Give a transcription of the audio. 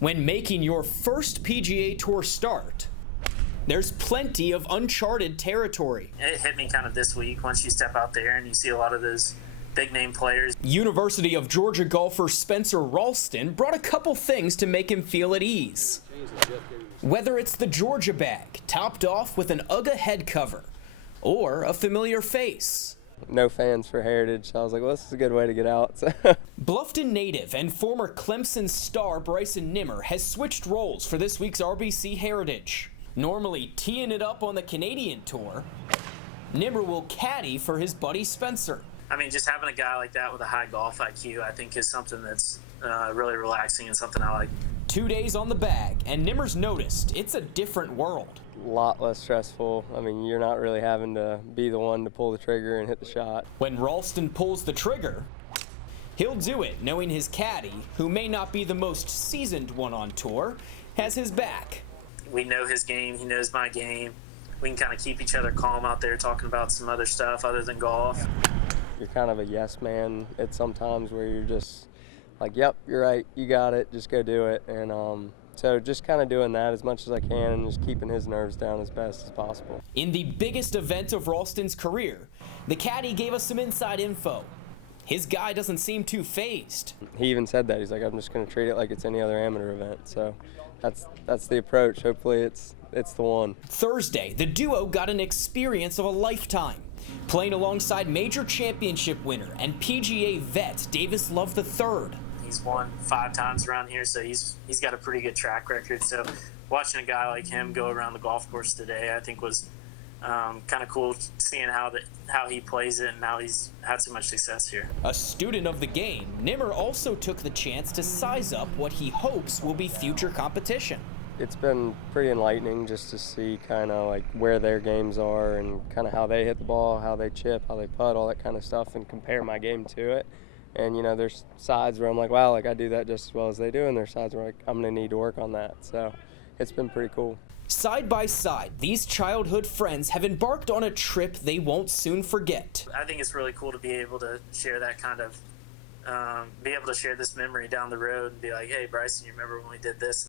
When making your first PGA Tour start, there's plenty of uncharted territory. It hit me kind of this week once you step out there and you see a lot of those big name players. University of Georgia golfer Spencer Ralston brought a couple things to make him feel at ease. Whether it's the Georgia bag, topped off with an UGA head cover, or a familiar face. No fans for Heritage, so I was like, well, this is a good way to get out. Bluffton native and former Clemson star Bryson Nimmer has switched roles for this week's RBC Heritage. Normally teeing it up on the Canadian tour, Nimmer will caddy for his buddy Spencer. I mean, just having a guy like that with a high golf IQ, I think is something that's really relaxing and something I like. 2 days on the bag, and Nimmer's noticed it's a different world. A lot less stressful. I mean, you're not really having to be the one to pull the trigger and hit the shot. When Ralston pulls the trigger, he'll do it knowing his caddy, who may not be the most seasoned one on tour, has his back. We know his game, he knows my game. We can kind of keep each other calm out there talking about some other stuff other than golf. You're kind of a yes man at sometimes where you're just like, yep, you're right, you got it, just go do it. And so just kind of doing that as much as I can and just keeping his nerves down as best as possible. In the biggest event of Ralston's career, the caddy gave us some inside info. His guy doesn't seem too fazed. He even said that. He's like, I'm just going to treat it like it's any other amateur event. So that's the approach. Hopefully it's the one. Thursday, the duo got an experience of a lifetime, playing alongside major championship winner and PGA vet Davis Love III. He's won 5 times around here, so he's got a pretty good track record. So watching a guy like him go around the golf course today, I think was kind of cool, seeing how he plays it and how he's had so much success here. A student of the game, Nimmer also took the chance to size up what he hopes will be future competition. It's been pretty enlightening just to see kind of like where their games are and kind of how they hit the ball, how they chip, how they putt, all that kind of stuff, and compare my game to it. And, you know, there's sides where I'm like, wow, like I do that just as well as they do, and there's sides where like, I'm going to need to work on that. So it's been pretty cool. Side by side, these childhood friends have embarked on a trip they won't soon forget. I think it's really cool to be able to share that kind of, be able to share this memory down the road and be like, hey, Bryson, you remember when we did this?